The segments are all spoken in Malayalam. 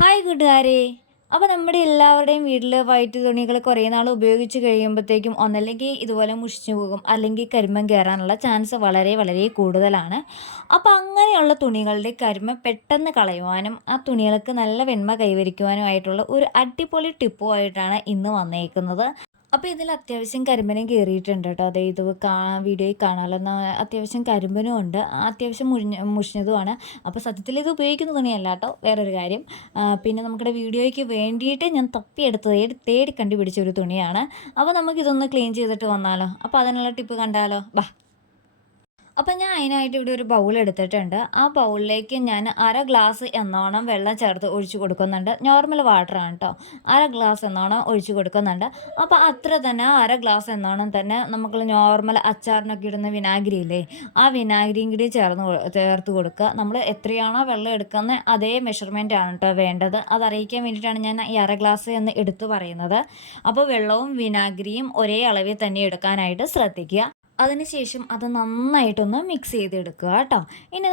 ഹായ് കൂട്ടുകാരെ. അപ്പോൾ നമ്മുടെ എല്ലാവരുടെയും വീട്ടിൽ വൈറ്റ് തുണികൾ കുറേ നാൾ ഉപയോഗിച്ച് കഴിയുമ്പോഴത്തേക്കും ഒന്നല്ലെങ്കിൽ ഇതുപോലെ മുഷിഞ്ഞു പോകും, അല്ലെങ്കിൽ കരിമ്പൻ കയറാനുള്ള ചാൻസ് വളരെ വളരെ കൂടുതലാണ്. അപ്പോൾ അങ്ങനെയുള്ള തുണികളുടെ കരിമ്പൻ പെട്ടെന്ന് കളയുവാനും ആ തുണികൾക്ക് നല്ല വെണ്മ കൈവരിക്കുവാനുമായിട്ടുള്ള ഒരു അടിപൊളി ടിപ്പുമായിട്ടാണ് ഇന്ന് വന്നേക്കുന്നത്. അപ്പോൾ ഇതിൽ അത്യാവശ്യം കരിമ്പനും കയറിയിട്ടുണ്ട് കേട്ടോ. അതെ, ഇത് വീഡിയോയിൽ കാണാമല്ലോ. അത്യാവശ്യം കരിമ്പനും ഉണ്ട്, അത്യാവശ്യം മുഷിഞ്ഞതുമാണ്. അപ്പോൾ സത്യത്തിൽ ഇത് ഉപയോഗിക്കുന്ന തുണിയല്ല കേട്ടോ, വേറൊരു കാര്യം. പിന്നെ നമ്മുടെ വീഡിയോയ്ക്ക് വേണ്ടിയിട്ട് ഞാൻ തപ്പിയെടുത്ത് തേടി കണ്ടുപിടിച്ച ഒരു തുണിയാണ്. അപ്പോൾ നമുക്കിതൊന്ന് ക്ലീൻ ചെയ്തിട്ട് വന്നാലോ? അപ്പോൾ അതിനുള്ള ടിപ്പ് കണ്ടാലോ? ബാ. അപ്പം ഞാൻ അതിനായിട്ട് ഇവിടെ ഒരു ബൗൾ എടുത്തിട്ടുണ്ട്. ആ ബൗളിലേക്ക് ഞാൻ അര ഗ്ലാസ് എന്നോണം വെള്ളം ചേർത്ത് ഒഴിച്ച് കൊടുക്കുന്നുണ്ട്. നോർമൽ വാട്ടറാണ് കേട്ടോ. അര ഗ്ലാസ് എന്നോണം ഒഴിച്ച് കൊടുക്കുന്നുണ്ട്. അപ്പോൾ അത്ര തന്നെ അര ഗ്ലാസ് എന്നോണം തന്നെ നമുക്ക് നോർമൽ അച്ചാറിനൊക്കെ ഇടുന്ന വിനാഗിരി ഇല്ലേ, ആ വിനാഗിരിയും കൂടി ചേർത്ത് കൊടുക്കുക. നമ്മൾ എത്രയാണോ വെള്ളം എടുക്കുന്നത് അതേ മെഷർമെൻ്റ് ആണ് കേട്ടോ വേണ്ടത്. അതറിയിക്കാൻ വേണ്ടിയിട്ടാണ് ഞാൻ ഈ അര ഗ്ലാസ് എന്ന് എടുത്ത് പറയുന്നത്. അപ്പോൾ വെള്ളവും വിനാഗിരിയും ഒരേ അളവിൽ തന്നെ എടുക്കാനായിട്ട് ശ്രദ്ധിക്കുക. അതിനുശേഷം അത് നന്നായിട്ടൊന്ന് മിക്സ് ചെയ്തെടുക്കുക കേട്ടോ. ഇനി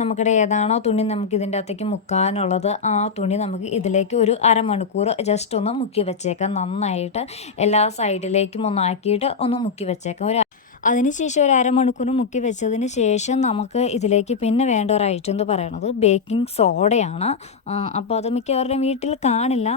നമുക്കിടെ ഏതാണോ തുണി നമുക്ക് ഇതിൻ്റെ അകത്തേക്ക് മുക്കാനുള്ളത്, ആ തുണി നമുക്ക് ഇതിലേക്ക് ഒരു അരമണിക്കൂർ ജസ്റ്റ് ഒന്ന് മുക്കി വെച്ചേക്കാം. നന്നായിട്ട് എല്ലാ സൈഡിലേക്കും ഒന്നാക്കിയിട്ട് ഒന്ന് മുക്കി വെച്ചേക്കാം. അതിനുശേഷം ഒരു അരമണിക്കൂർ മുക്കി വെച്ചതിന് ശേഷം നമുക്ക് ഇതിലേക്ക് പിന്നെ വേണ്ട ഒരു ഐറ്റം എന്ന് പറയുന്നത് ബേക്കിംഗ് സോഡയാണ്. അപ്പോൾ അത് മിക്കവരുടെയും വീട്ടിൽ കാണില്ല.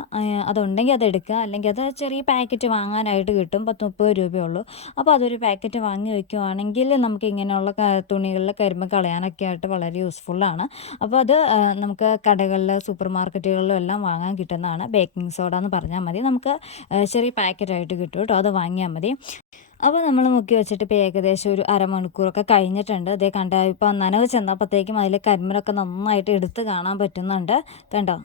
അതുണ്ടെങ്കിൽ അത് എടുക്കുക, അല്ലെങ്കിൽ അത് ചെറിയ പാക്കറ്റ് വാങ്ങാനായിട്ട് കിട്ടും. 10-30 രൂപയുള്ളൂ. അപ്പോൾ അതൊരു പാക്കറ്റ് വാങ്ങി വയ്ക്കുവാണെങ്കിൽ നമുക്ക് ഇങ്ങനെയുള്ള തുണികളിൽ കരിമ്പ് കളയാനൊക്കെ ആയിട്ട് വളരെ യൂസ്ഫുള്ളാണ്. അപ്പോൾ അത് നമുക്ക് കടകളിൽ സൂപ്പർ മാർക്കറ്റുകളിലും എല്ലാം വാങ്ങാൻ കിട്ടുന്നതാണ്. ബേക്കിംഗ് സോഡ എന്ന് പറഞ്ഞാൽ മതി. നമുക്ക് ചെറിയ പാക്കറ്റായിട്ട് കിട്ടും കേട്ടോ, അത് വാങ്ങിയാൽ മതി. അപ്പോൾ നമ്മൾ മുക്കി വെച്ചിട്ട് ഇപ്പോൾ ഏകദേശം ഒരു അരമണിക്കൂറൊക്കെ കഴിഞ്ഞിട്ടുണ്ട്. അതേ കണ്ടോ, ഇപ്പോൾ നനവ് ചെന്നപ്പോഴത്തേക്കും അതിൽ കരിമ്പനൊക്കെ നന്നായിട്ട് എടുത്ത് കാണാൻ പറ്റുന്നുണ്ട്. കണ്ടോ,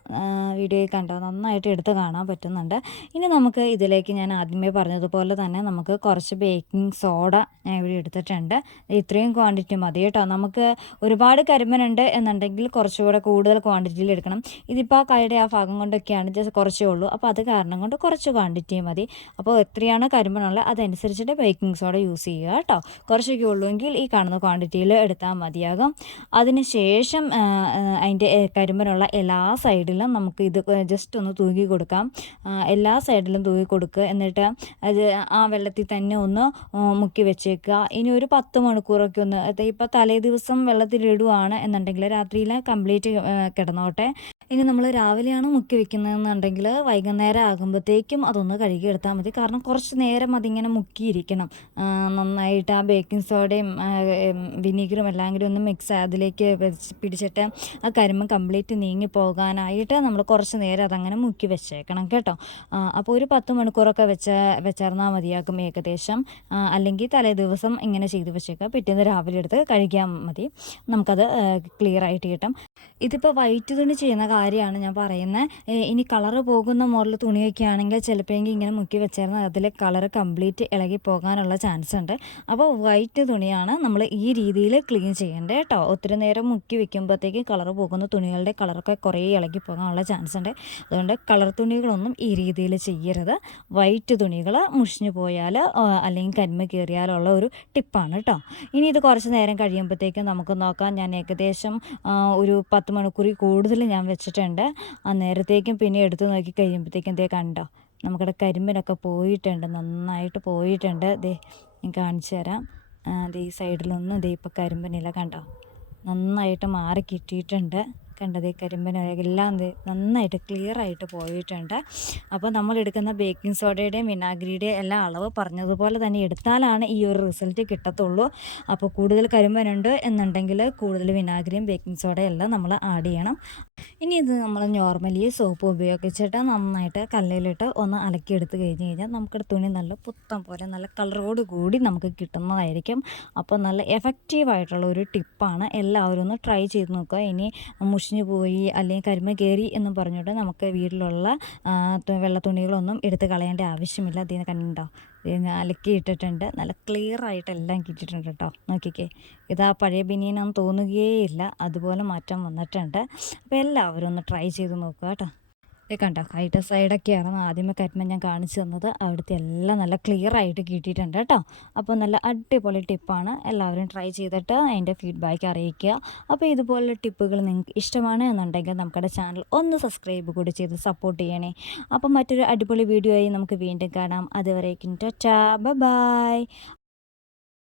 വീഡിയോയിൽ കണ്ടോ, നന്നായിട്ട് എടുത്ത് കാണാൻ പറ്റുന്നുണ്ട്. ഇനി നമുക്ക് ഇതിലേക്ക് ഞാൻ ആദ്യമേ പറഞ്ഞതുപോലെ തന്നെ നമുക്ക് കുറച്ച് ബേക്കിംഗ് സോഡ ഞാൻ ഇവിടെ എടുത്തിട്ടുണ്ട്. ഇത്രയും ക്വാണ്ടിറ്റി മതി കേട്ടോ. നമുക്ക് ഒരുപാട് കരിമ്പനുണ്ട് എന്നുണ്ടെങ്കിൽ കുറച്ചുകൂടെ കൂടുതൽ ക്വാണ്ടിറ്റിയിൽ എടുക്കണം. ഇതിപ്പോൾ ആ കൈയുടെ ആ ഭാഗം കൊണ്ടൊക്കെയാണ് ജസ്റ്റ് കുറച്ചേ ഉള്ളൂ. അപ്പോൾ അത് കാരണം കൊണ്ട് കുറച്ച് ക്വാണ്ടിറ്റി മതി. അപ്പോൾ എത്രയാണ് കരിമ്പനുള്ളത് അതനുസരിച്ചിട്ട് ബേക്കിംഗ് സോഡ യൂസ് ചെയ്യുക കേട്ടോ. കുറച്ചൊക്കെ ഉള്ളുവെങ്കിൽ ഈ കാണുന്ന ക്വാണ്ടിറ്റിയിൽ എടുത്താൽ മതിയാകും. അതിന് ശേഷം അതിൻ്റെ കരിമ്പനുള്ള എല്ലാ സൈഡിലും നമുക്ക് ഇത് ജസ്റ്റ് ഒന്ന് തൂക്കി കൊടുക്കാം. എല്ലാ സൈഡിലും തൂക്കി കൊടുക്കുക. എന്നിട്ട് അത് ആ വെള്ളത്തിൽ തന്നെ ഒന്ന് മുക്കി വെച്ചേക്കുക. ഇനി ഒരു 10 മണിക്കൂറൊക്കെ ഒന്ന്, ഇപ്പോൾ തലേ ദിവസം വെള്ളത്തിലിടുവാണ് എന്നുണ്ടെങ്കിൽ രാത്രിയിൽ കംപ്ലീറ്റ് കിടന്നോട്ടെ. ഇനി നമ്മൾ രാവിലെയാണ് മുക്കി വെക്കുന്നതെന്നുണ്ടെങ്കിൽ വൈകുന്നേരം ആകുമ്പോഴത്തേക്കും അതൊന്ന് കഴുകിയെടുത്താൽ മതി. കാരണം കുറച്ച് നേരം അതിങ്ങനെ മുക്കിയിരിക്കണം. നന്നായിട്ട് ആ ബേക്കിംഗ് സോഡയും വിനീഗറും എല്ലാം കൂടി ഒന്ന് മിക്സ് അതിലേക്ക് പിടിച്ചിട്ട് ആ കരിമ്പ് കംപ്ലീറ്റ് നീങ്ങി പോകാനായിട്ട് നമ്മൾ കുറച്ച് നേരം അതങ്ങനെ മുക്കി വെച്ചേക്കണം കേട്ടോ. അപ്പോൾ ഒരു 10 മണിക്കൂറൊക്കെ വെച്ചിരുന്നാൽ മതിയാക്കും ഏകദേശം. അല്ലെങ്കിൽ തലേ ദിവസം ഇങ്ങനെ ചെയ്ത് വെച്ചേക്കുക. പിറ്റേന്ന് രാവിലെ എടുത്ത് കഴുകിയാൽ മതി. നമുക്കത് ക്ലിയർ ആയിട്ട് കിട്ടും. ഇതിപ്പോൾ വൈറ്റ് തുണി ചെയ്യുന്ന കാര്യമാണ് ഞാൻ പറയുന്നത്. ഇനി കളറ് പോകുന്ന മോഡൽ തുണിയൊക്കെ ആണെങ്കിൽ ചിലപ്പോൾ ഇങ്ങനെ മുക്കി വെച്ചിരുന്നാൽ അതിൽ കളറ് കംപ്ലീറ്റ് ഇളകി പോകാനുള്ള ചാൻസ് ഉണ്ട്. അപ്പോൾ വൈറ്റ് തുണിയാണ് നമ്മൾ ഈ രീതിയിൽ ക്ലീൻ ചെയ്യേണ്ടത് കേട്ടോ. ഒത്തിരി നേരം മുക്കി വെക്കുമ്പോഴത്തേക്കും കളറ് പോകുന്ന തുണികളുടെ കളറൊക്കെ കുറേ ഇളകി പോകാനുള്ള ചാൻസ് ഉണ്ട്. അതുകൊണ്ട് കളർ തുണികളൊന്നും ഈ രീതിയിൽ ചെയ്യരുത്. വൈറ്റ് തുണികൾ മുഷിഞ്ഞു പോയാൽ അല്ലെങ്കിൽ കരിമ്പ് കയറിയാലുള്ള ഒരു ടിപ്പാണ് കേട്ടോ. ഇനി ഇത് കുറച്ച് നേരം കഴിയുമ്പോഴത്തേക്കും നമുക്ക് നോക്കാം. ഞാൻ ഏകദേശം ഒരു 10 മണിക്കൂറിൽ കൂടുതൽ ഞാൻ വെച്ചിട്ടുണ്ട്. ആ നേരത്തേക്കും പിന്നെ എടുത്ത് നോക്കി കഴിയുമ്പോഴത്തേക്കും ദേ കണ്ടോ, നമുക്കിവിടെ കരിമ്പിനൊക്കെ പോയിട്ടുണ്ട്, നന്നായിട്ട് പോയിട്ടുണ്ട്. ദേ ഞാൻ കാണിച്ചു തരാം. ദേ ഈ സൈഡിലൊന്നും ദേ ഇപ്പോൾ കരിമ്പനില കണ്ടോ, നന്നായിട്ട് മാറി കിട്ടിയിട്ടുണ്ട്. കണ്ടത് കരിമ്പനും എല്ലാം നന്നായിട്ട് ക്ലിയറായിട്ട് പോയിട്ടുണ്ട്. അപ്പോൾ നമ്മൾ എടുക്കുന്ന ബേക്കിംഗ് സോഡയുടെയും വിനാഗിരിയുടെയും എല്ലാം അളവ് പറഞ്ഞതുപോലെ തന്നെ എടുത്താലാണ് ഈ ഒരു റിസൾട്ട് കിട്ടത്തുള്ളൂ. അപ്പോൾ കൂടുതൽ കരിമ്പനുണ്ട് എന്നുണ്ടെങ്കിൽ കൂടുതൽ വിനാഗിരിയും ബേക്കിംഗ് സോഡയും എല്ലാം നമ്മൾ ആഡ് ചെയ്യണം. ഇനി ഇത് നമ്മൾ നോർമലി സോപ്പ് ഉപയോഗിച്ചിട്ട് നന്നായിട്ട് കല്ലിലിട്ട് ഒന്ന് അലക്കിയെടുത്ത് കഴിഞ്ഞ് കഴിഞ്ഞാൽ നമുക്കിടെ തുണി നല്ല പുത്തം പോലെ നല്ല കളറോട് കൂടി നമുക്ക് കിട്ടുന്നതായിരിക്കും. അപ്പോൾ നല്ല എഫക്റ്റീവായിട്ടുള്ള ഒരു ടിപ്പാണ്. എല്ലാവരും ഒന്ന് ട്രൈ ചെയ്ത് നോക്കുക. ഇനി മുഷിഞ്ഞു പോയി അല്ലെങ്കിൽ കരിമ്പ് കയറി എന്നും പറഞ്ഞുകൊണ്ട് നമുക്ക് വീട്ടിലുള്ള വെള്ള തുണികളൊന്നും എടുത്ത് കളയേണ്ട ആവശ്യമില്ല. അതിന് കണ്ടോ, അലക്കി ഇട്ടിട്ടുണ്ട്, നല്ല ക്ലിയർ ആയിട്ട് എല്ലാം കിട്ടിയിട്ടുണ്ട് കേട്ടോ. നോക്കിക്കേ, ഇതാ പഴയ ബനിയനൊന്നും തോന്നുകയേയില്ല, അതുപോലെ മാറ്റം വന്നിട്ടുണ്ട്. അപ്പോൾ എല്ലാവരും ഒന്ന് ട്രൈ ചെയ്ത് നോക്കുക കേട്ടോ. കണ്ടോ കൈയുടെ സൈഡൊക്കെയാണ് ആദ്യമേ കരിമൻ ഞാൻ കാണിച്ചു തന്നത്. അവിടുത്തെ എല്ലാം നല്ല ക്ലിയർ ആയിട്ട് കിട്ടിയിട്ടുണ്ട് കേട്ടോ. അപ്പോൾ നല്ല അടിപൊളി ടിപ്പാണ്. എല്ലാവരും ട്രൈ ചെയ്തിട്ട് അതിൻ്റെ ഫീഡ്ബാക്ക് അറിയിക്കുക. അപ്പോൾ ഇതുപോലുള്ള ടിപ്പുകൾ നിങ്ങൾക്ക് ഇഷ്ടമാണ് എന്നുണ്ടെങ്കിൽ നമ്മുടെ ചാനൽ ഒന്ന് സബ്സ്ക്രൈബ് കൂടി ചെയ്ത് സപ്പോർട്ട് ചെയ്യണേ. അപ്പോൾ മറ്റൊരു അടിപൊളി വീഡിയോ ആയി നമുക്ക് വീണ്ടും കാണാം. അതുവരേക്കും ടാറ്റാ ബൈ ബൈ.